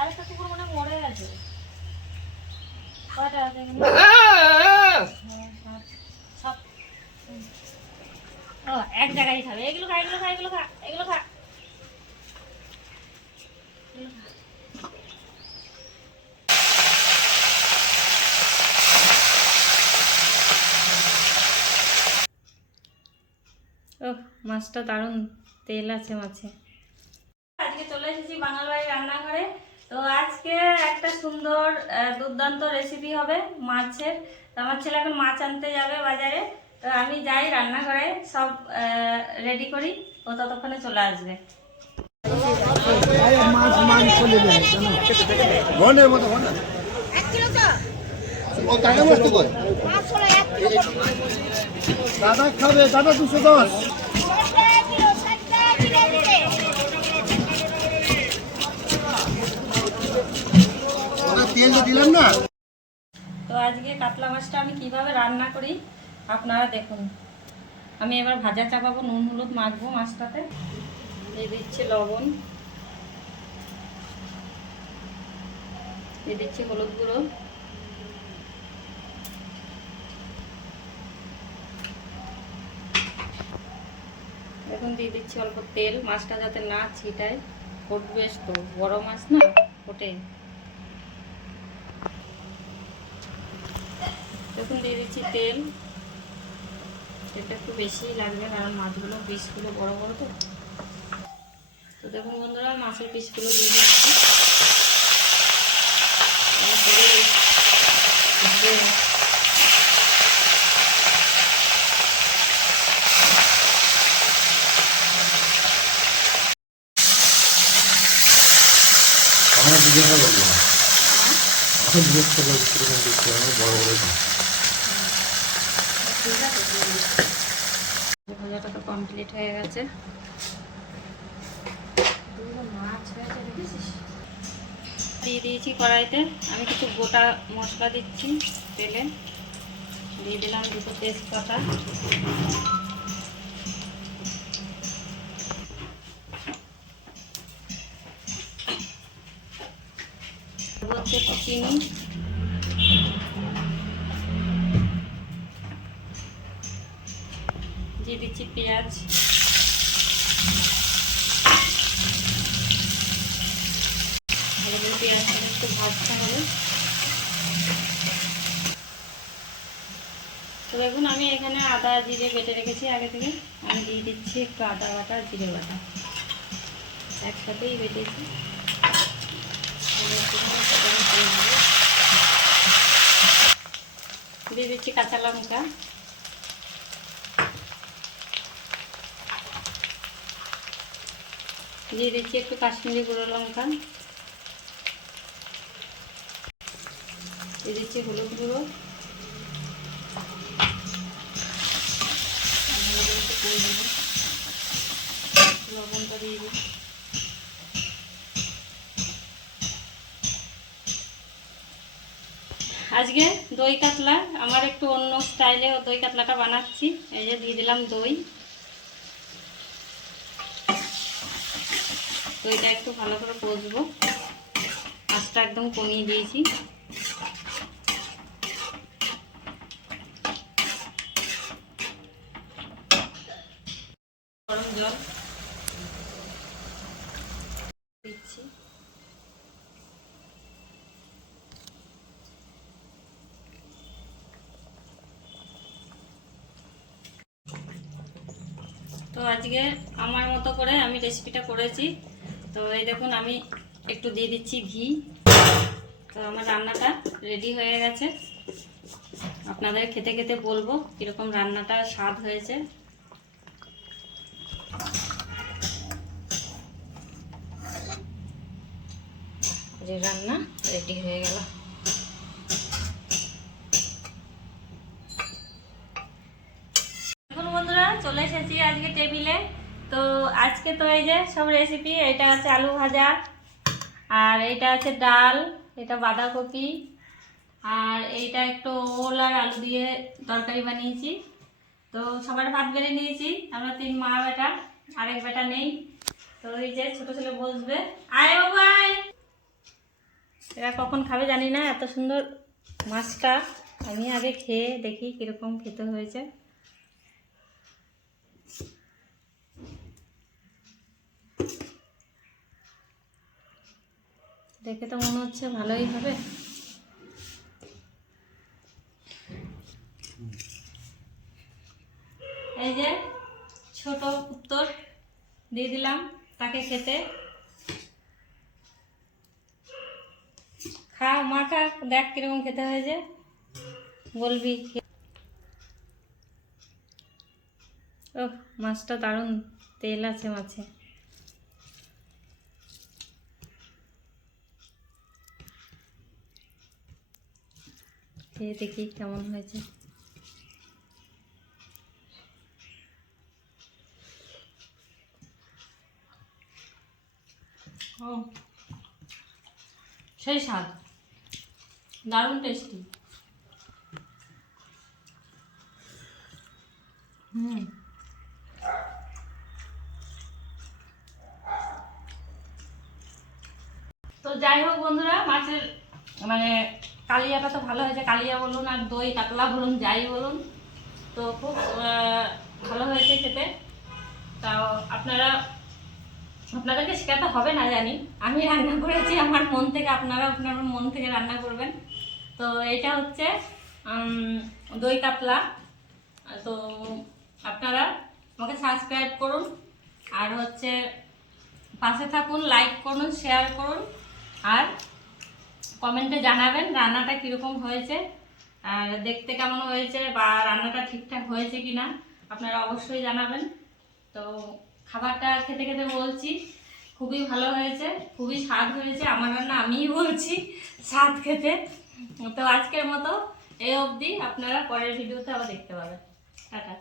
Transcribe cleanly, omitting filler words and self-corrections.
আরেকটা কুকুর মনে মরে গেছে। কয়টা আছে এখানে? সব ও এক জায়গায় খাবে। এগুলো খা, এগুলো খা, এগুলো খা, এগুলো খা। ও মাছটা দারুণ তেল আছে মাছে। আজকে চলে এসেছি বাঙাল বাড়ির রান্নাঘরে। তো আজকে একটা সুন্দর দুর্দান্ত রেসিপি হবে মাছের। তো আমার ছেলে এখন মাছ আনতে যাবে বাজারে। তো আমি যাই রান্নাঘরে, সব রেডি করি, ও ততক্ষণে চলে আসবে। দাদা খাবে, দাদা 210। তেল দিলাম না। তো আজকে কাতলা মাছটা আমি কিভাবে রান্না করি আপনারা দেখুন। আমি এবার ভাজা চাপাবো, নুন হলুদ মাখবো মাছটাতে। দিয়ে দিচ্ছি লবণ, দিয়ে দিচ্ছি হলুদ গুঁড়ো, এখন দিয়ে দিচ্ছি অল্প তেল, মাছটা যাতে না ছিটায়। ফুটবে তো, বড় মাছ না ফোটে। এখন দিয়ে দিচ্ছি তেল। তেলটা একটু বেশিই লাগবে, কারণ মাছগুলো পিসগুলো বড় বড় তো। তো দেখুন বন্ধুরা, মাছের পিসগুলো দিয়ে দিচ্ছি। আমরা জিজ্ঞাসা করবো না, আমি জিজ্ঞেস করবো কিরকম দেখতে হবে, বড় বড় ভাজাটা তো কমপ্লিট হয়ে গেছে। দিয়ে দিয়েছি কড়াইতে। আমি কিছু গোটা মশলা দিচ্ছি তেলে। দিয়ে দিলাম দুটো তেজপাতা, হচ্ছে চিনি, দিয়ে দিচ্ছি পেঁয়াজ, পেঁয়াজটা একটু ভাজতে হবে। তো দেখুন আমি এখানে আদা জিরে বেটে রেখেছি আগে থেকে। আমি দিয়ে দিচ্ছি একটু আদা বাটা জিরে বাটা, একসাথেই বেটেছি। দিয়ে দিচ্ছি কাঁচা লঙ্কা, দিয়ে দিচ্ছি একটু কাশ্মীরি গুঁড়ো লঙ্কা, দিয়ে দিচ্ছি হলুদ গুঁড়ো, লবণটা দিয়ে দিই। আজকে দই কাতলা আমার একটু অন্য স্টাইলে দই কাতলাটা বানাচ্ছি। এই যে দিয়ে দিলাম দই। দইটা একটু ভালো করে কষবো, আঁচটা একদম কমিয়ে দিয়েছি। গরম জল দিচ্ছি। তো আজকে আমার মতো করে আমি রেসিপিটা করেছি। তো এই দেখুন আমি একটু দিয়ে দিচ্ছি ঘি। তো আমার রান্নাটা রেডি হয়ে গেছে। আপনাদের খেতে খেতে বলবো কীরকম রান্নাটা স্বাদ হয়েছে। যে রান্না রেডি হয়ে গেল। এখন বন্ধুরা চলে এসেছি আজকে টেবিলে। তো আজকে তো এই যে সব রেসিপি, এটা আছে আলু ভাজা, আর এটা আছে ডাল, এটা বাঁধাকপি, আর এইটা একটু ওল আর আলু দিয়ে তরকারি বানিয়েছি। তো সবার ভাত বেড়ে নিয়েছি আমরা 3 মা বেটা। আরেক বেটা নেই, তো ওই যে ছোট ছেলে বসবে। আয় বাবু আয়। এরা কখন খাবে জানি না, এত সুন্দর মাছটা আমি আগে খেয়ে দেখি কিরকম খেতে হয়েছে। দেখে তো মনে হচ্ছে ভালোই হবে। এই যে ছোট উত্তর দিয়ে দিলাম তাকে খেতে। খা মা খা, দেখ কিরকম খেতে হয়েছে, বলবি। ও মাছটা দারুণ তেল আছে মাছে। খেয়ে দেখি কেমন হয়েছে। ও সেই স্বাদ, দারুণ টেস্টি। তো যাই হোক বন্ধুরা, মাছের মানে কালিয়াটা তো ভালো হয়েছে, কালিয়া বলুন আর দই কাতলা বলুন যাই বলুন, তো খুব ভালো হয়েছে খেতে। তাও আপনাদেরকে শেখাতে হবে না জানি, আমি রান্না করেছি আমার মন থেকে, আপনারা আপনার মন থেকে রান্না করবেন। তো এটা হচ্ছে দই কাতলা। তো আপনারা আমাকে সাবস্ক্রাইব করুন, আর হচ্ছে পাশে থাকুন, লাইক করুন, শেয়ার করুন, আর কমেন্টে জানাবেন রান্নাটা কীরকম হয়েছে, আর দেখতে কেমন হয়েছে, বা রান্নাটা ঠিকঠাক হয়েছে কি না আপনারা অবশ্যই জানাবেন। তো খাবারটা খেতে খেতে বলছি খুবই ভালো হয়েছে, খুবই স্বাদ হয়েছে। আমার রান্না আমিই বলছি স্বাদ খেতে। তো আজকের মতো এই অবধি, আপনারা পরের ভিডিওতে আবার দেখতে পাবেন। টাটা।